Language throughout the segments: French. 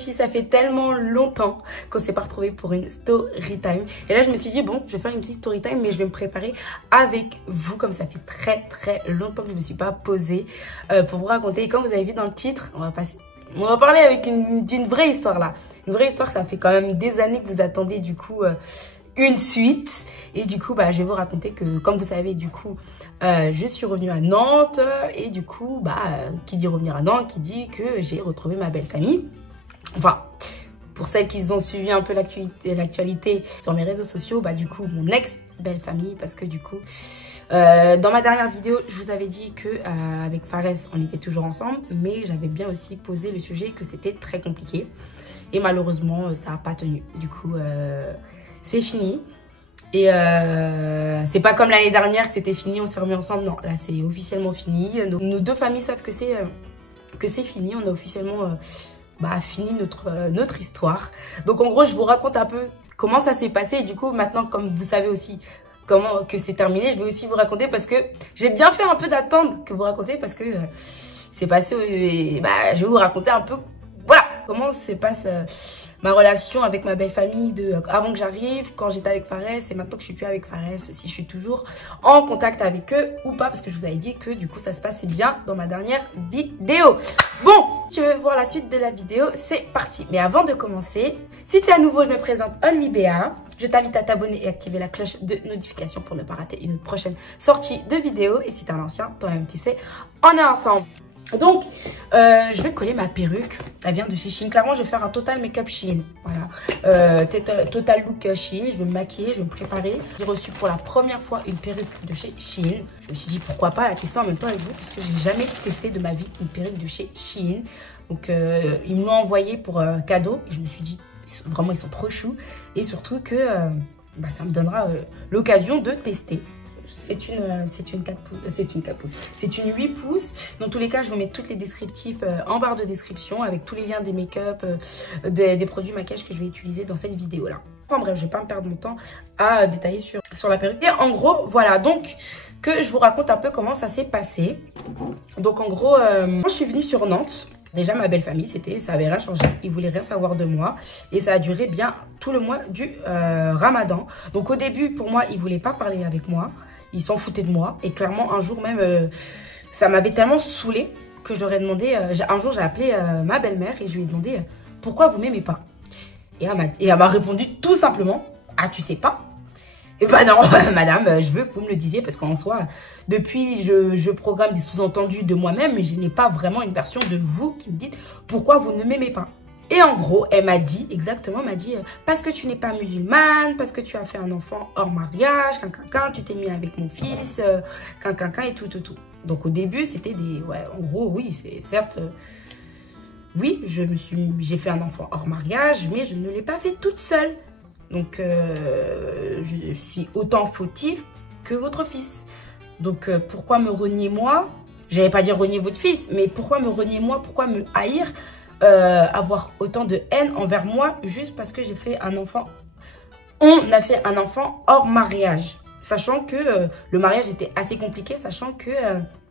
filles, ça fait tellement longtemps qu'on s'est pas retrouvés pour une story time. Et là, je me suis dit, bon, je vais faire une petite story time, mais je vais me préparer avec vous, comme ça fait très longtemps que je ne me suis pas posée pour vous raconter. Et comme vous avez vu dans le titre, on va parler avec d'une vraie histoire là. Une vraie histoire, ça fait quand même des années que vous attendez du coup une suite. Et du coup, bah, je vais vous raconter que, comme vous savez, du coup, je suis revenue à Nantes. Et du coup, qui dit revenir à Nantes, qui dit que j'ai retrouvé ma belle famille. Enfin, pour celles qui ont suivi un peu l'actualité sur mes réseaux sociaux, bah du coup, mon ex-belle famille, parce que du coup, dans ma dernière vidéo, je vous avais dit que avec Fares, on était toujours ensemble, mais j'avais bien aussi posé le sujet que c'était très compliqué. Et malheureusement, ça n'a pas tenu. Du coup, c'est fini. Et c'est pas comme l'année dernière que c'était fini, on s'est remis ensemble. Non, là, c'est officiellement fini. Nos deux familles savent que c'est fini. On a officiellement fini notre histoire. Donc, en gros, je vous raconte un peu comment ça s'est passé. Et du coup, maintenant, comme vous savez aussi comment que c'est terminé, je vais aussi vous raconter parce que j'ai bien fait un peu d'attendre que vous racontez parce que c'est passé. Je vais vous raconter un peu, voilà, comment se passe ma relation avec ma belle famille avant que j'arrive, quand j'étais avec Fares et maintenant que je suis plus avec Fares, si je suis toujours en contact avec eux ou pas, parce que je vous avais dit que du coup ça se passait bien dans ma dernière vidéo. Bon, tu veux voir la suite de la vidéo, c'est parti. Mais avant de commencer, si tu es à nouveau, je me présente OnlyBA. Je t'invite à t'abonner et activer la cloche de notification pour ne pas rater une prochaine sortie de vidéo. Et si tu es un ancien, toi-même tu sais, on est ensemble. Donc, je vais coller ma perruque. Elle vient de chez Shein. Clairement, je vais faire un total make-up Shein. Voilà. Total look Shein. Je vais me maquiller, je vais me préparer. J'ai reçu pour la première fois une perruque de chez Shein. Je me suis dit pourquoi pas la tester en même temps avec vous, parce que j'ai jamais testé de ma vie une perruque de chez Shein. Donc, ils me l'ont envoyé pour cadeau. Et je me suis dit, vraiment, ils sont trop choux. Et surtout que ça me donnera l'occasion de tester. C'est une 4 pouces, c'est une 8 pouces. Dans tous les cas, je vous mets toutes les descriptifs en barre de description avec tous les liens des make-up, des produits maquillage que je vais utiliser dans cette vidéo-là. Enfin bref, je vais pas me perdre mon temps à détailler sur la perruque. Et en gros, voilà, donc que je vous raconte un peu comment ça s'est passé. Donc en gros, moi je suis venue sur Nantes. Déjà, ma belle famille, ça avait rien changé. Ils voulaient rien savoir de moi. Et ça a duré bien tout le mois du Ramadan. Donc au début, pour moi, ils voulaient pas parler avec moi. Ils s'en foutaient de moi. Et clairement, un jour même, ça m'avait tellement saoulée que je leur ai demandé... un jour, j'ai appelé ma belle-mère et je lui ai demandé « Pourquoi vous m'aimez pas ?» Et elle m'a répondu tout simplement « Ah, tu sais pas ?» Et bah non, madame, je veux que vous me le disiez parce qu'en soi, depuis, je programme des sous-entendus de moi-même, mais je n'ai pas vraiment une version de vous qui me dites « Pourquoi vous ne m'aimez pas ?» Et en gros, elle m'a dit, parce que tu n'es pas musulmane, parce que tu as fait un enfant hors mariage, tu t'es mis avec mon fils, et tout. Donc au début, c'était des, en gros, oui, c'est certes, oui, j'ai fait un enfant hors mariage, mais je ne l'ai pas fait toute seule. Donc, je suis autant fautive que votre fils. Donc, pourquoi me renier moi? J'allais pas dire renier votre fils, mais pourquoi me renier moi? Pourquoi me haïr? Avoir autant de haine envers moi juste parce que j'ai fait un enfant. On a fait un enfant hors mariage, sachant que le mariage était assez compliqué, sachant que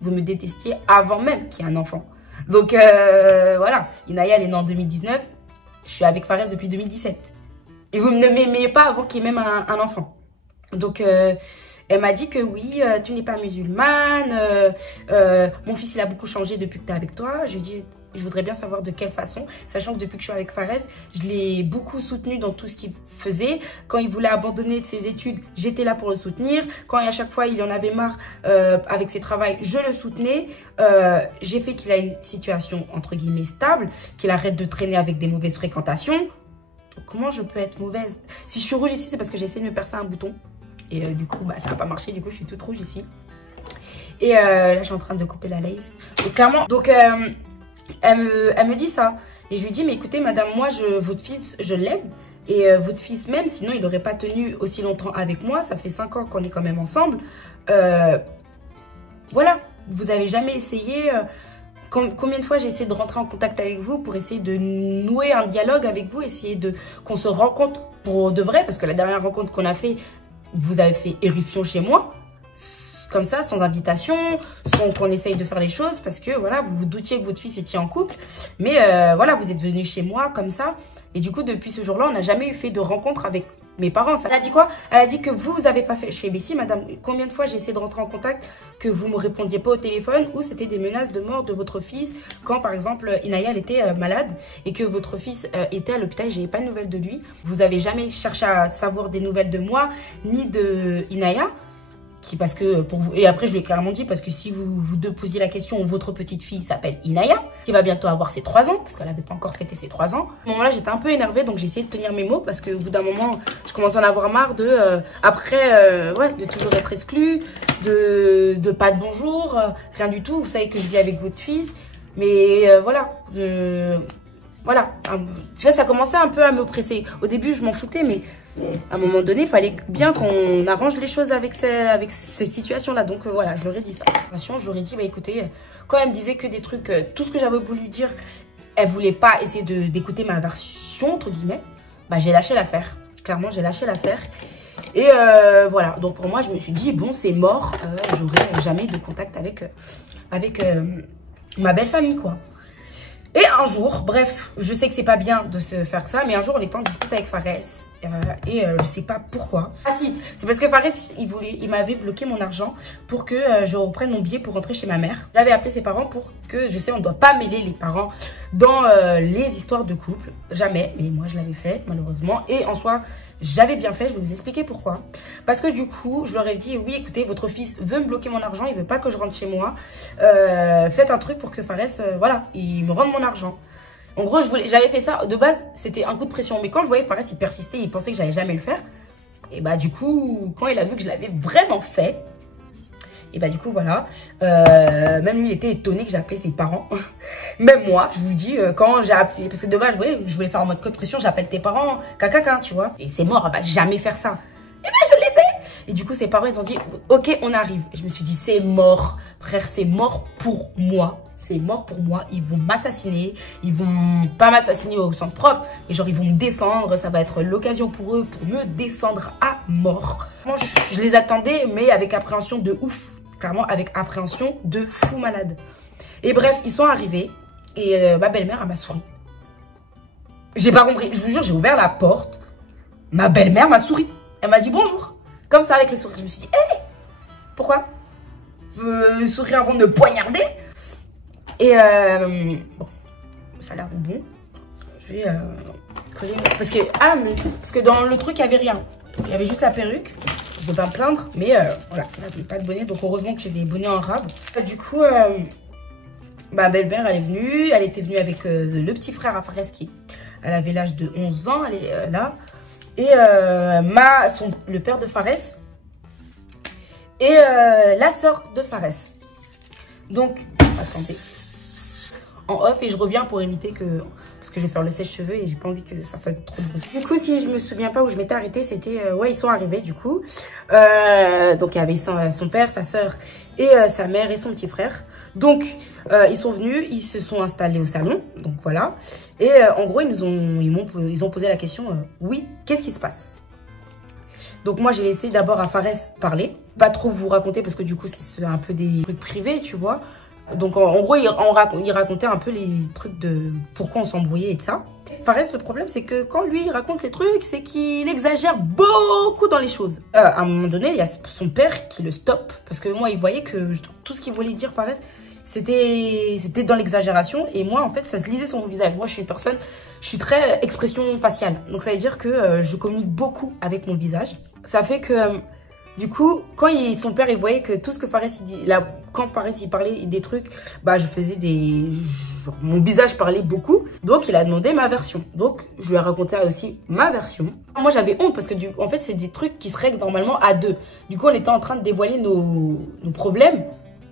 vous me détestiez avant même qu'il y ait un enfant. Donc voilà, Inaya elle est née en 2019, je suis avec Fares depuis 2017 et vous ne m'aimez pas avant qu'il y ait même un enfant. Donc elle m'a dit que oui, tu n'es pas musulmane, mon fils il a beaucoup changé depuis que tu es avec toi. Je lui ai dit, je voudrais bien savoir de quelle façon, sachant que depuis que je suis avec Fares, je l'ai beaucoup soutenu dans tout ce qu'il faisait. Quand il voulait abandonner ses études, j'étais là pour le soutenir. Quand à chaque fois il en avait marre avec ses travaux, je le soutenais. J'ai fait qu'il a une situation entre guillemets stable, qu'il arrête de traîner avec des mauvaises fréquentations. Donc comment je peux être mauvaise? Si je suis rouge ici, c'est parce que j'ai essayé de me percer un bouton. Et du coup, ça n'a pas marché. Du coup, je suis toute rouge ici. Et là, je suis en train de couper la lace. Et clairement, donc... Elle me dit ça. Et je lui dis, mais écoutez, madame, moi, votre fils, je l'aime. Et votre fils même, sinon, il n'aurait pas tenu aussi longtemps avec moi. Ça fait 5 ans qu'on est quand même ensemble. Voilà. Vous n'avez jamais essayé... combien de fois j'ai essayé de rentrer en contact avec vous pour essayer de nouer un dialogue avec vous, essayer qu'on se rencontre pour de vrai. Parce que la dernière rencontre qu'on a fait, vous avez fait éruption chez moi. comme ça, sans invitation, sans qu'on essaye de faire les choses, parce que voilà, vous vous doutiez que votre fils était en couple. Mais voilà, vous êtes venu chez moi comme ça. Et du coup, depuis ce jour-là, on n'a jamais eu fait de rencontre avec mes parents. Elle a dit quoi? Elle a dit que vous avez pas fait. Je fais, mais si madame, combien de fois j'ai essayé de rentrer en contact, que vous me répondiez pas au téléphone, ou c'était des menaces de mort de votre fils, quand par exemple Inaya elle était malade, et que votre fils était à l'hôpital et j'avais pas de nouvelles de lui. Vous avez jamais cherché à savoir des nouvelles de moi, ni de Inaya. Parce que pour vous, et après je lui ai clairement dit, parce que si vous deux posiez la question, votre petite fille s'appelle Inaya, qui va bientôt avoir ses 3 ans, parce qu'elle n'avait pas encore fêté ses 3 ans. À ce moment-là, j'étais un peu énervée, donc j'ai essayé de tenir mes mots, parce qu'au bout d'un moment, je commençais à en avoir marre de, ouais, de toujours être exclue, de pas de bonjour, rien du tout. Vous savez que je vis avec votre fils, mais voilà, voilà. Tu vois, ça commençait un peu à me presser. Au début, je m'en foutais, mais à un moment donné, il fallait bien qu'on arrange les choses avec cette situation-là. Donc voilà, je leur ai dit ça. Je leur ai dit, bah écoutez, quand elle me disait que des trucs, tout ce que j'avais voulu dire, elle voulait pas essayer d'écouter ma version, entre guillemets, bah j'ai lâché l'affaire. Clairement, j'ai lâché l'affaire. Et voilà, donc pour moi, je me suis dit, bon, c'est mort. J'aurai jamais de contact avec ma belle famille, quoi. Et un jour, bref, je sais que c'est pas bien de se faire ça, mais un jour, on était en dispute avec Fares. Je sais pas pourquoi. Ah si, c'est parce que Fares, il m'avait bloqué mon argent pour que je reprenne mon billet pour rentrer chez ma mère. J'avais appelé ses parents pour que, je sais, on ne doit pas mêler les parents dans les histoires de couple. Jamais, mais moi je l'avais fait, malheureusement. Et en soi, j'avais bien fait, je vais vous expliquer pourquoi. Parce que du coup, je leur ai dit, oui, écoutez, votre fils veut me bloquer mon argent, il veut pas que je rentre chez moi. Faites un truc pour que Fares, voilà, il me rende mon argent. En gros, j'avais fait ça, de base, c'était un coup de pression. Mais quand je voyais Fares, il persistait, il pensait que j'allais jamais le faire. Et bah du coup, quand il a vu que je l'avais vraiment fait, et bah du coup, voilà. Même lui, il était étonné que j'ai appelé ses parents. Même moi, je vous dis, quand j'ai appelé, parce que de base, je voulais faire en mode code pression, j'appelle tes parents, caca, tu vois. Et c'est mort, elle va jamais faire ça. Et ben je l'ai fait. Et du coup, ses parents, ils ont dit, ok, on arrive. Et je me suis dit, c'est mort, frère, c'est mort pour moi. C'est mort pour moi, ils vont m'assassiner, ils vont pas m'assassiner au sens propre, mais genre ils vont me descendre, ça va être l'occasion pour eux pour me descendre à mort. Moi je les attendais, mais avec appréhension de ouf, clairement avec appréhension de fou malade. Et bref, ils sont arrivés et ma belle-mère elle m'a souri. J'ai pas compris, je vous jure, j'ai ouvert la porte, ma belle-mère m'a souri, elle m'a dit bonjour, comme ça avec le sourire. Je me suis dit, hé, pourquoi me sourire avant de me poignarder? Et bon, ça a l'air de bon. Je vais coller. Parce que dans le truc, il n'y avait rien. Il y avait juste la perruque. Je ne vais pas me plaindre. Mais voilà, il n'y avait pas de bonnet. Donc heureusement que j'ai des bonnets en rab. Du coup, ma belle-mère, elle est venue. Elle était venue avec le petit frère à Fares qui. Elle avait l'âge de 11 ans. Elle est là. Et le père de Fares. Et la sœur de Fares. Donc, attendez. En off et je reviens pour éviter que... Parce que je vais faire le sèche-cheveux et j'ai pas envie que ça fasse trop de bruit. Du coup, si je me souviens pas où je m'étais arrêtée, c'était... ouais, ils sont arrivés du coup. Donc, il y avait son père, sa soeur et sa mère et son petit frère. Donc, ils sont venus, ils se sont installés au salon. Donc, voilà. Et en gros, ils ont posé la question, oui, qu'est-ce qui se passe? Donc, moi, j'ai laissé d'abord à Fares parler. Pas trop vous raconter parce que du coup, c'est un peu des trucs privés, tu vois. Donc en gros, il racontait un peu les trucs de pourquoi on s'embrouillait et de ça. Fares, le problème, c'est que quand lui, il raconte ces trucs, c'est qu'il exagère beaucoup dans les choses. À un moment donné, il y a son père qui le stoppe. Parce que moi, il voyait que tout ce qu'il voulait dire, Fares, c'était dans l'exagération. Et moi, en fait, ça se lisait sur mon visage. Moi, je suis une personne, je suis très expression faciale. Donc ça veut dire que je communique beaucoup avec mon visage. Ça fait que... du coup, quand son père, il voyait que tout ce que Fares, il dit, quand Fares, il parlait des trucs, bah, je faisais genre, mon visage parlait beaucoup. Donc, il a demandé ma version. Donc, je lui ai raconté aussi ma version. Moi, j'avais honte parce que, en fait, c'est des trucs qui se règlent normalement à deux. Du coup, on était en train de dévoiler nos problèmes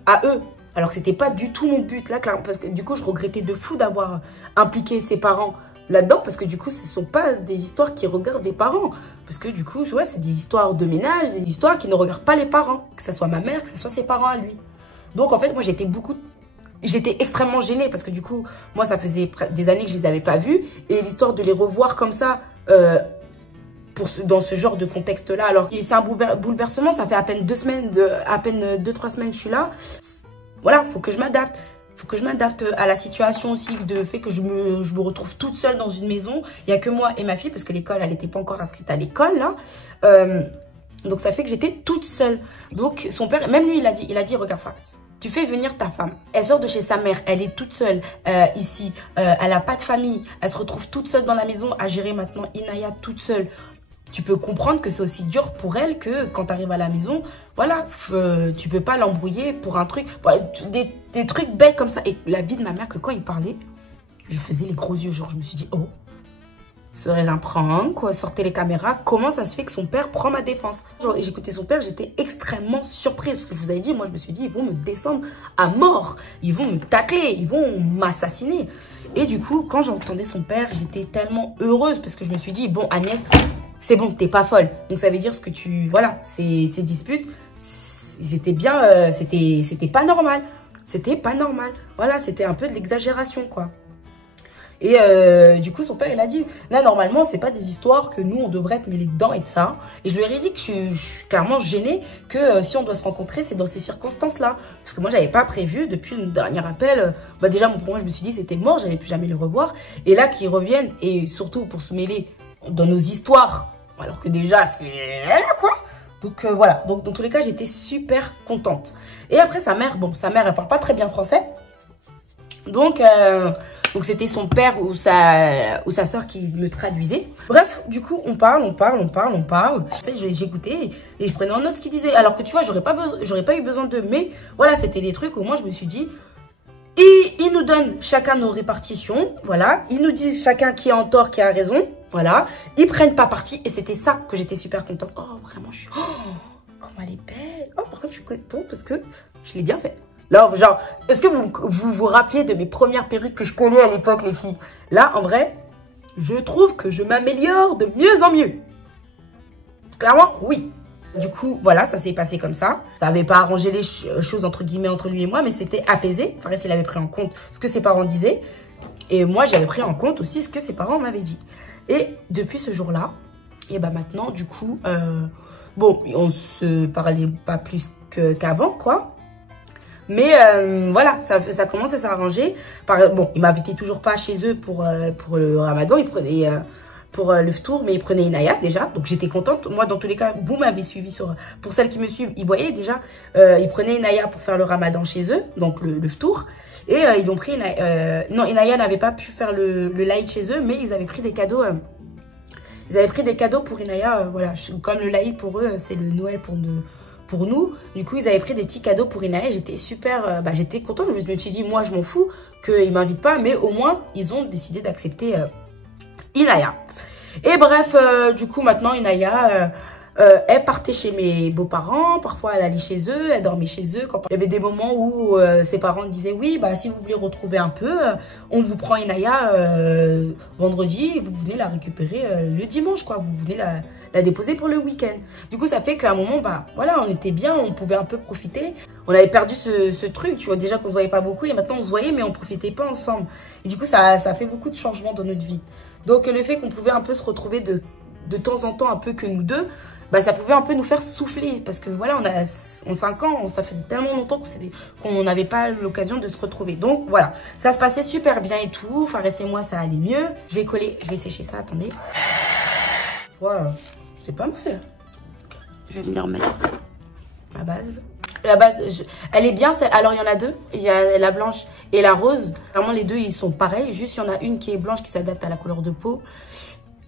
à eux. Alors que c'était pas du tout mon but, là, clairement. Parce que, du coup, je regrettais de fou d'avoir impliqué ses parents là-dedans, parce que du coup, ce ne sont pas des histoires qui regardent les parents. Parce que du coup, ouais, c'est des histoires de ménage, des histoires qui ne regardent pas les parents. Que ce soit ma mère, que ce soit ses parents à lui. Donc en fait, moi, j'étais extrêmement gênée parce que du coup, moi, ça faisait des années que je les avais pas vus. Et l'histoire de les revoir comme ça, dans ce genre de contexte-là. Alors, c'est un bouleversement, ça fait à peine 2 semaines, à peine 2-3 semaines que je suis là. Voilà, faut que je m'adapte. Faut que je m'adapte à la situation aussi, de fait que je me retrouve toute seule dans une maison. Il n'y a que moi et ma fille, parce que l'école, elle n'était pas encore inscrite à l'école, là. Donc, ça fait que j'étais toute seule. Donc, son père, même lui, il a dit, regarde, Fares, tu fais venir ta femme. Elle sort de chez sa mère, elle est toute seule ici. Elle n'a pas de famille. Elle se retrouve toute seule dans la maison à gérer maintenant Inaya toute seule. Tu peux comprendre que c'est aussi dur pour elle que quand tu arrives à la maison, voilà, tu peux pas l'embrouiller pour un truc, des trucs bêtes comme ça. Et la vie de ma mère, que quand il parlait, je faisais les gros yeux, genre je me suis dit, oh, serais-je un prank, quoi, sortez les caméras, comment ça se fait que son père prend ma défense? J'écoutais son père, j'étais extrêmement surprise, parce que je vous avais dit, moi je me suis dit, ils vont me descendre à mort, ils vont me tacler, ils vont m'assassiner. Et du coup, quand j'entendais son père, j'étais tellement heureuse, parce que je me suis dit, bon Agnès, c'est bon, t'es pas folle. Donc ça veut dire ce que tu... Voilà, ces disputes, c'était bien... c'était pas normal. C'était pas normal. Voilà, c'était un peu de l'exagération, quoi. Et du coup, son père, il a dit, là, normalement, c'est pas des histoires que nous, on devrait être mêlés dedans et de ça. Et je lui ai dit que je suis clairement gênée que si on doit se rencontrer, c'est dans ces circonstances-là. Parce que moi, j'avais pas prévu, depuis le dernier appel, bah déjà, mon premier, je me suis dit, c'était mort, j'allais plus jamais le revoir. Et là, qu'ils reviennent, et surtout pour se mêler dans nos histoires, alors que déjà, c'est quoi. Donc voilà, donc dans tous les cas, j'étais super contente. Et après, sa mère, elle parle pas très bien français. Donc c'était son père ou sa soeur qui me traduisait. Bref, du coup, on parle. En fait, j'écoutais et je prenais en note ce qu'il disait. Alors que tu vois, j'aurais pas eu besoin d'eux. Mais voilà, c'était des trucs où moi, je me suis dit, ils nous donnent chacun nos répartitions. Voilà, ils nous disent chacun qui est en tort, qui a raison. Voilà, ils prennent pas parti. Et c'était ça que j'étais super contente. Oh, vraiment, je suis... Oh, comment elle est belle. Oh, par contre, je suis contente parce que je l'ai bien fait. Là, genre, est-ce que vous rappelez de mes premières perruques que je connais à l'époque, les filles? Là, en vrai, je trouve que je m'améliore de mieux en mieux. Clairement, oui. Du coup, voilà, ça s'est passé comme ça. Ça n'avait pas arrangé les choses, entre guillemets, entre lui et moi, mais c'était apaisé. Fares, il avait pris en compte ce que ses parents disaient. Et moi, j'avais pris en compte aussi ce que ses parents m'avaient dit. Et depuis ce jour-là, et ben maintenant, du coup, bon, on se parlait pas plus qu'avant, quoi. Mais voilà, ça commence à s'arranger. Bon, il m'invitait toujours pas chez eux pour le ramadan. Il prenait pour le ftour, mais il prenait Inaya déjà. Donc j'étais contente. Moi, dans tous les cas, vous m'avez suivi pour celles qui me suivent, ils voyaient déjà. Ils prenaient Inaya pour faire le ramadan chez eux, donc le ftour. Et ils ont pris non, Inaya n'avait pas pu faire le laïd chez eux, mais ils avaient pris des cadeaux. Ils avaient pris des cadeaux pour Inaya. Voilà, comme le laïd pour eux, c'est le Noël pour nous. Du coup, ils avaient pris des petits cadeaux pour Inaya. J'étais super... j'étais contente. Je me suis dit, moi, je m'en fous qu'ils ne m'invitent pas. Mais au moins, ils ont décidé d'accepter Inaya. Et bref, du coup, maintenant, Inaya, elle partait chez mes beaux-parents. Parfois, elle allait chez eux. Elle dormait chez eux. Il y avait des moments où ses parents disaient, oui, si vous voulez retrouver un peu, on vous prend Inaya vendredi. Vous venez la récupérer le dimanche, quoi. Vous venez la déposer pour le week-end. Du coup, ça fait qu'à un moment, voilà, on était bien, on pouvait un peu profiter. On avait perdu ce truc, tu vois, déjà qu'on se voyait pas beaucoup et maintenant on se voyait mais on profitait pas ensemble. Et du coup, ça fait beaucoup de changements dans notre vie. Donc, le fait qu'on pouvait un peu se retrouver de temps en temps, un peu que nous deux, ça pouvait un peu nous faire souffler parce que voilà, en 5 ans, ça faisait tellement longtemps qu'on n'avait pas l'occasion de se retrouver. Donc, voilà, ça se passait super bien et tout. Fares et moi, ça allait mieux. Je vais sécher ça, attendez. Voilà. C'est pas mal. Je vais venir mettre ma base. La base, elle est bien. Alors, il y en a deux. Il y a la blanche et la rose. Vraiment, les deux, ils sont pareils. Juste, il y en a une qui est blanche qui s'adapte à la couleur de peau.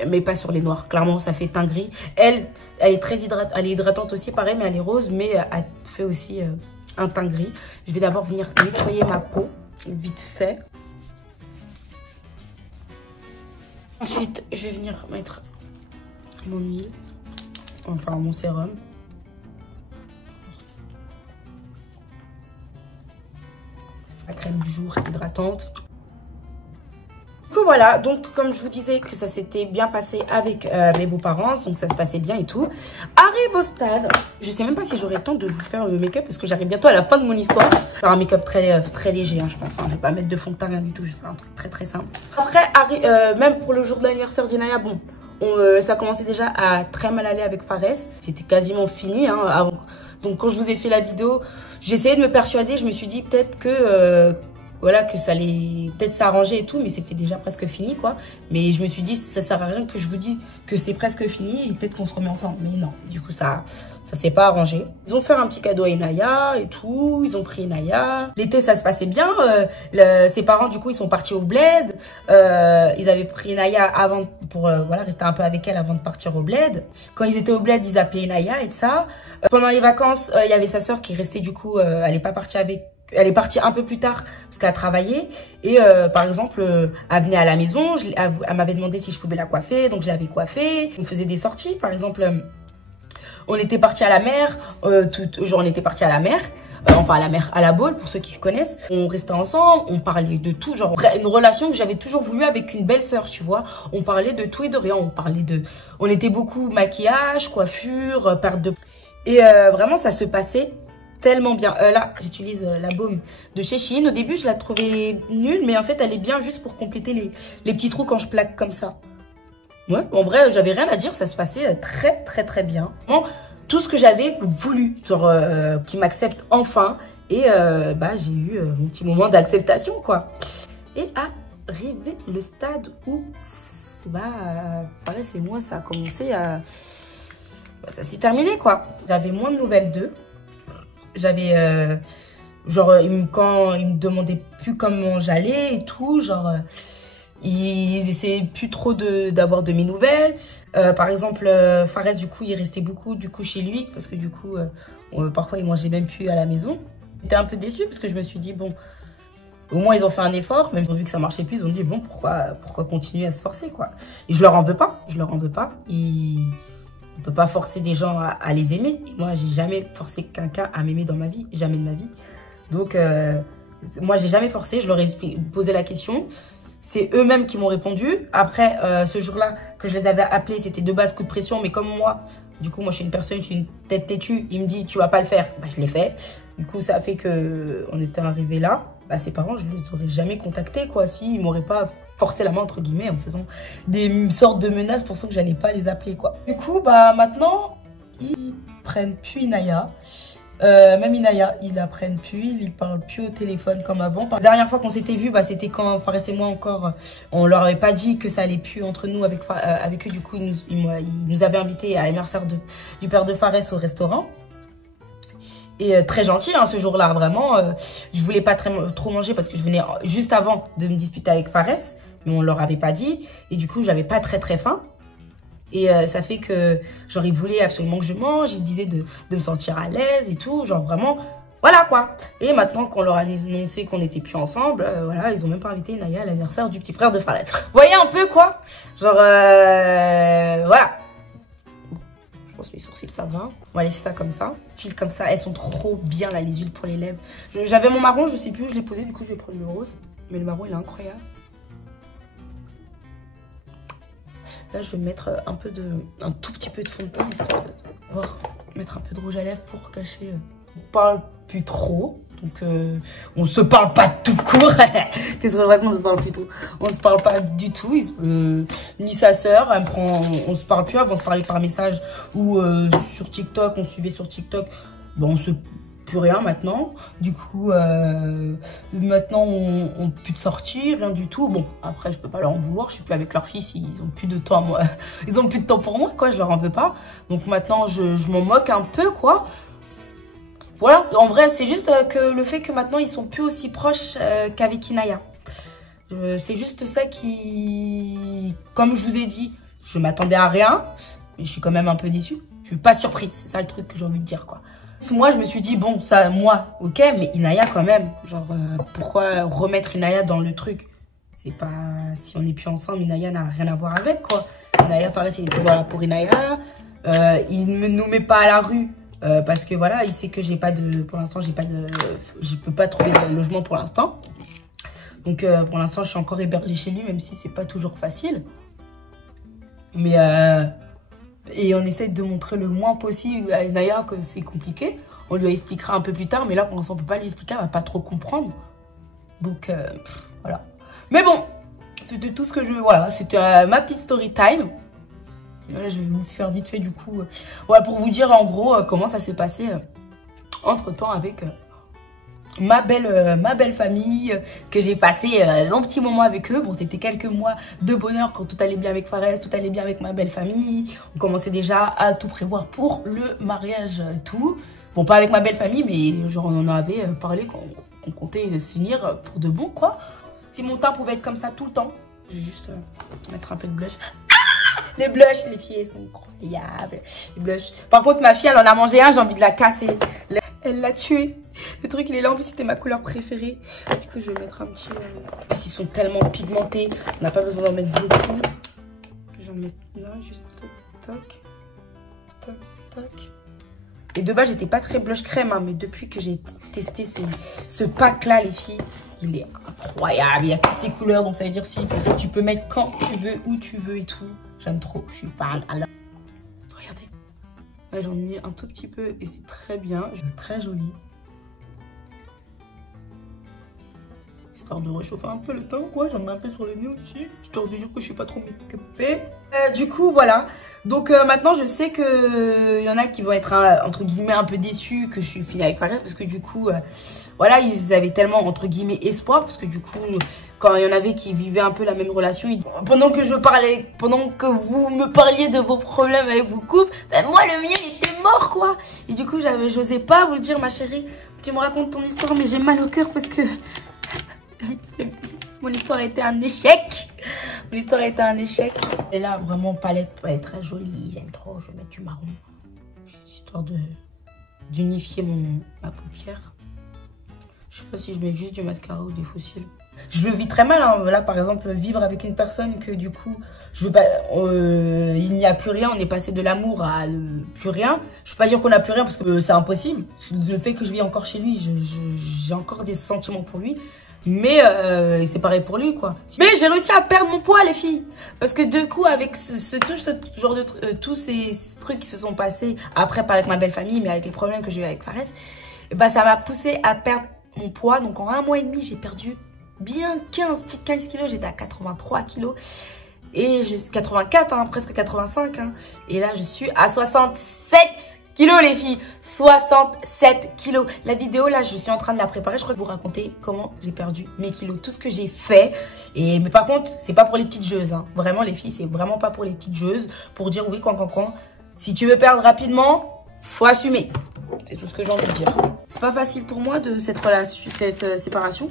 Mais pas sur les noirs. Clairement, ça fait teint gris. Elle est très hydratante. Elle est hydratante aussi, pareil, mais elle est rose. Mais elle fait aussi un teint gris. Je vais d'abord venir nettoyer ma peau. Vite fait. Ensuite, je vais venir mettre mon huile. Enfin, mon sérum. La crème du jour hydratante. Donc voilà, donc comme je vous disais que ça s'était bien passé avec mes beaux-parents, donc ça se passait bien et tout. Arrive au stade, je sais même pas si j'aurai le temps de vous faire le make-up parce que j'arrive bientôt à la fin de mon histoire. Je vais faire un make-up très léger, je pense. Je vais pas mettre de fond de teint, rien du tout, je vais faire un truc très simple. Après, même pour le jour de l'anniversaire d'Inaya, bon, Ça commençait déjà à très mal aller avec Fares. C'était quasiment fini, hein, avant. Donc quand je vous ai fait la vidéo, j'essayais de me persuader. Je me suis dit peut-être que voilà, que ça allait peut-être s'arranger et tout, mais c'était déjà presque fini, quoi. Mais je me suis dit, ça sert à rien que je vous dise que c'est presque fini et peut-être qu'on se remet ensemble. Mais non, du coup, ça s'est pas arrangé. Ils ont fait un petit cadeau à Inaya et tout. Ils ont pris Inaya. L'été, ça se passait bien. Ses parents, du coup, ils sont partis au bled. Ils avaient pris Inaya avant pour voilà, rester un peu avec elle avant de partir au bled. Quand ils étaient au bled, ils appelaient Inaya et de ça. Pendant les vacances, il y avait sa sœur qui restait, du coup, elle n'est pas partie avec. Elle est partie un peu plus tard parce qu'elle a travaillé. Et par exemple, elle venait à la maison. Elle m'avait demandé si je pouvais la coiffer. Donc, je l'avais coiffée. On faisait des sorties. Par exemple, on était partis à la mer. Genre, on était partis à la mer. Enfin, à la mer, à la Baule, pour ceux qui se connaissent. On restait ensemble. On parlait de tout. Genre, une relation que j'avais toujours voulu avec une belle sœur, tu vois. On parlait de tout et de rien. On était beaucoup maquillage, coiffure, perte de... Et vraiment, ça se passait tellement bien. Là, j'utilise la baume de chez Shein. Au début, je la trouvais nulle, mais en fait, elle est bien juste pour compléter les petits trous quand je plaque comme ça. Ouais, en vrai, j'avais rien à dire. Ça se passait très, très, très bien. Bon, tout ce que j'avais voulu, genre, qui m'accepte enfin. Et bah, j'ai eu mon petit moment d'acceptation, quoi. Et arrivé le stade où, bah, pareil, c'est moi, ça a commencé à... Bah, ça s'est terminé, quoi. J'avais moins de nouvelles d'eux. J'avais, genre, quand ils me demandaient plus comment j'allais et tout, genre, ils essayaient plus trop d'avoir de mes nouvelles. Par exemple, Fares, du coup, il restait beaucoup, du coup, chez lui, parce que, du coup, parfois, il mangeait même plus à la maison. J'étais un peu déçue, parce que je me suis dit, bon, au moins, ils ont fait un effort, même si ils ont vu que ça marchait plus, ils ont dit, bon, pourquoi continuer à se forcer, quoi. Et je leur en veux pas, On peut pas forcer des gens à les aimer. Et moi, j'ai jamais forcé quelqu'un à m'aimer dans ma vie. Jamais de ma vie. Donc, moi, j'ai jamais forcé. Je leur ai posé la question. C'est eux-mêmes qui m'ont répondu. Après, ce jour-là, que je les avais appelés, c'était de base coup de pression. Mais comme moi, du coup, moi, je suis une personne, je suis une tête têtue. Il me dit, tu vas pas le faire. Bah, je l'ai fait. Du coup, ça a fait qu'on était arrivés là. Bah, ses parents, je les aurais jamais contactés, quoi. S'ils m'auraient pas forcé la main, entre guillemets, en faisant des sortes de menaces pour ça que j'allais pas les appeler, quoi. Du coup, bah, maintenant, ils prennent plus Inaya. Même Inaya, ils la prennent plus, ils parlent plus au téléphone comme avant. La dernière fois qu'on s'était vus, bah, c'était quand Fares et moi encore, on leur avait pas dit que ça allait plus entre nous avec eux. Du coup, ils nous avaient invités à l'anniversaire du père de Fares au restaurant. Et très gentil, hein, ce jour-là, vraiment. Je voulais pas trop manger parce que je venais juste avant de me disputer avec Fares. Mais on leur avait pas dit. Et du coup, j'avais pas très faim. Et ça fait que, genre, ils voulaient absolument que je mange. Ils me disaient de me sentir à l'aise et tout. Genre, vraiment, voilà, quoi. Et maintenant qu'on leur a annoncé qu'on n'était plus ensemble, voilà, ils ont même pas invité Inaya à l'anniversaire du petit frère de Fares. Vous voyez un peu, quoi. Genre, voilà. Mes sourcils, ça va. On va laisser ça comme ça. Huile comme ça, elles sont trop bien, là, les huiles pour les lèvres. J'avais mon marron, je sais plus, je l'ai posé, du coup, je vais prendre le rose. Mais le marron, il est incroyable. Là, je vais mettre un tout petit peu de fond de teint, histoire de mettre un peu de rouge à lèvres pour cacher. On parle plus trop. Donc, on se parle pas tout court. Qu'est-ce que je raconte, on se parle plus tout. On se parle pas du tout. Ni sa sœur, on se parle plus. Avant, on se parlait par message ou sur TikTok. On suivait sur TikTok. Bon, on se plus rien maintenant. Du coup, maintenant, on peut plus de sortir, rien du tout. Bon, après, je peux pas leur en vouloir. Je suis plus avec leur fils. Ils ont plus de temps, moi. Ils ont plus de temps pour moi, quoi. Je leur en veux pas. Donc maintenant, je m'en moque un peu, quoi. Voilà, en vrai, c'est juste que le fait que maintenant, ils sont plus aussi proches qu'avec Inaya. C'est juste ça qui... Comme je vous ai dit, je m'attendais à rien, mais je suis quand même un peu déçue. Je suis pas surprise, c'est ça le truc que j'ai envie de dire, quoi. Moi, je me suis dit, bon, ça, moi, ok, mais Inaya quand même. Genre, pourquoi remettre Inaya dans le truc? C'est pas... Si on n'est plus ensemble, Inaya n'a rien à voir avec, quoi. Inaya, pareil, il est toujours là pour Inaya. Il ne nous met pas à la rue. Parce que voilà, il sait que j'ai pas de... Pour l'instant, je peux pas trouver de logement pour l'instant. Donc pour l'instant, je suis encore hébergée chez lui, même si c'est pas toujours facile. Mais et on essaie de montrer le moins possible à Inaya que c'est compliqué. On lui expliquera un peu plus tard, mais là pour l'instant, on peut pas lui expliquer, elle va pas trop comprendre. Donc voilà. Mais bon, c'était tout ce que je... Voilà, c'était ma petite story time. Là, je vais vous faire vite fait du coup. Ouais, pour vous dire en gros comment ça s'est passé entre temps avec ma belle famille, que j'ai passé un petit moment avec eux. Bon, c'était quelques mois de bonheur quand tout allait bien avec Fares, tout allait bien avec ma belle famille. On commençait déjà à tout prévoir pour le mariage, tout. Bon, pas avec ma belle famille, mais genre on en avait parlé qu'on comptait se finir pour de bon, quoi. Si mon teint pouvait être comme ça tout le temps, je vais juste mettre un peu de blush. Les blushs, les filles, elles sont incroyables. Les blushs. Par contre, ma fille, elle en a mangé un, j'ai envie de la casser. Elle l'a tué. Le truc, il est là. En plus, c'était ma couleur préférée. Du coup, je vais mettre un petit... Parce qu'ils sont tellement pigmentés. On n'a pas besoin d'en mettre beaucoup. J'en mets là, juste toc, toc, toc, toc. Et de base, j'étais pas très blush crème, hein, mais depuis que j'ai testé ce pack-là, les filles, il est incroyable. Il y a toutes ces couleurs, donc ça veut dire si tu peux mettre quand tu veux, où tu veux et tout. J'aime trop, je suis fan. Alors, regardez. Là, j'en ai mis un tout petit peu et c'est très bien. Très joli. Histoire de réchauffer un peu le teint, quoi. J'en mets un peu sur le nez aussi. Histoire de dire que je suis pas trop make-upée. Du coup, voilà. Donc maintenant, je sais que y en a qui vont être, entre guillemets, un peu déçus que je suis finie avec Fares. Parce que du coup, voilà, ils avaient tellement, entre guillemets, espoir. Parce que du coup, quand il y en avait qui vivaient un peu la même relation, pendant que je parlais, pendant que vous me parliez de vos problèmes avec vos couples, ben moi, le mien, il était mort, quoi. Et du coup, j'osais pas vous le dire, ma chérie. Tu me racontes ton histoire, mais j'ai mal au cœur parce que... Mon histoire était un échec. Mon histoire était un échec. Et là, vraiment, palette très jolie. J'aime trop. Je vais mettre du marron. Histoire d'unifier ma paupière. Je sais pas si je mets juste du mascara ou des fossiles. Je le vis très mal. Hein. Là, par exemple, vivre avec une personne que du coup, je veux pas, il n'y a plus rien. On est passé de l'amour à plus rien. Je peux pas dire qu'on n'a plus rien parce que c'est impossible. Le fait que je vis encore chez lui, j'ai encore des sentiments pour lui. Mais c'est pareil pour lui, quoi. Mais j'ai réussi à perdre mon poids, les filles. Parce que du coup, avec ce genre de tous ces trucs qui se sont passés, après pas avec ma belle famille, mais avec les problèmes que j'ai eu avec Fares, bah, ça m'a poussé à perdre mon poids. Donc en 1 mois et demi, j'ai perdu bien 15 kilos. J'étais à 83 kilos. Et 84, hein, presque 85. Hein. Et là, je suis à 67 kilos, les filles. 67 kilos. La vidéo, là, je suis en train de la préparer. Je crois que vous raconter comment j'ai perdu mes kilos. Tout ce que j'ai fait. Mais par contre, c'est pas pour les petites jeuses. Hein. Vraiment, les filles, c'est vraiment pas pour les petites jeuses. Pour dire oui, quand. Si tu veux perdre rapidement, faut assumer. C'est tout ce que j'ai envie de dire. C'est pas facile pour moi de cette relation, cette séparation.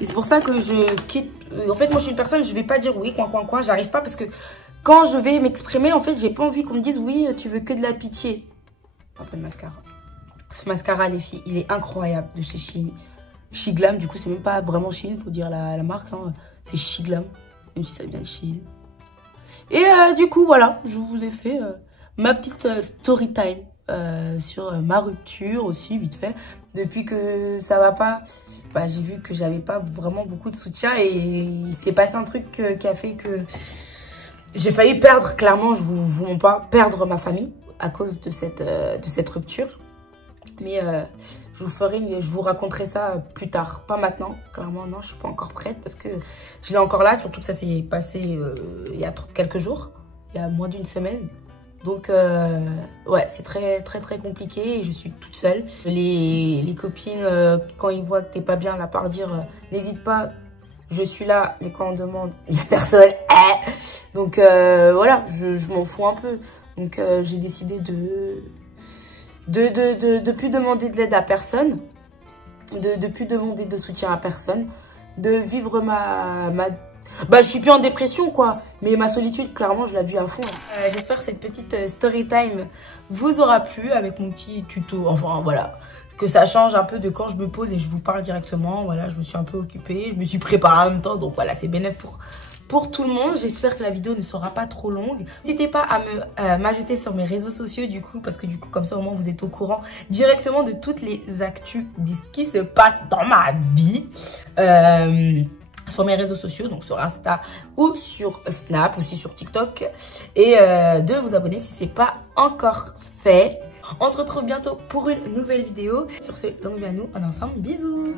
Et c'est pour ça que je quitte. En fait, moi, je suis une personne, je vais pas dire oui, quoi. J'arrive pas parce que quand je vais m'exprimer, en fait, j'ai pas envie qu'on me dise oui, tu veux que de la pitié. Un peu de mascara. Ce mascara, les filles, il est incroyable de chez Shein. Shiglam, du coup, c'est même pas vraiment Shein, faut dire la marque. Hein. C'est Shiglam, même si ça vient de Shein. Et du coup, voilà, je vous ai fait ma petite story time sur ma rupture aussi, vite fait. Depuis que ça va pas, bah, j'ai vu que j'avais pas vraiment beaucoup de soutien et il s'est passé un truc qui a fait que j'ai failli perdre, clairement, je vous mens pas, perdre ma famille à cause de cette rupture. Mais je vous raconterai ça plus tard, pas maintenant. Clairement, non, je suis pas encore prête parce que je l'ai encore là, surtout que ça s'est passé il y a quelques jours, il y a moins d'1 semaine. Donc, ouais, c'est très compliqué et je suis toute seule. Les copines, quand ils voient que t'es pas bien, là, par dire, n'hésite pas, je suis là, mais quand on demande, il n'y a personne. Donc, voilà, je m'en fous un peu. Donc, j'ai décidé de plus demander de l'aide à personne, de plus demander de soutien à personne, de vivre bah, je suis plus en dépression, quoi. Mais ma solitude, clairement, je la vis à fond. J'espère que cette petite story time vous aura plu avec mon petit tuto. Enfin, voilà. Que ça change un peu de quand je me pose et je vous parle directement. Voilà, je me suis un peu occupée. Je me suis préparée en même temps. Donc, voilà, c'est bénéf pour tout le monde. J'espère que la vidéo ne sera pas trop longue. N'hésitez pas à m'ajouter sur mes réseaux sociaux, du coup. Parce que, du coup, comme ça, au moins, vous êtes au courant directement de toutes les actus de ce qui se passe dans ma vie. Sur mes réseaux sociaux, donc sur Insta ou sur Snap, aussi sur TikTok. Et de vous abonner si ce n'est pas encore fait. On se retrouve bientôt pour une nouvelle vidéo. Sur ce, longue vie à nous, on est ensemble. Bisous.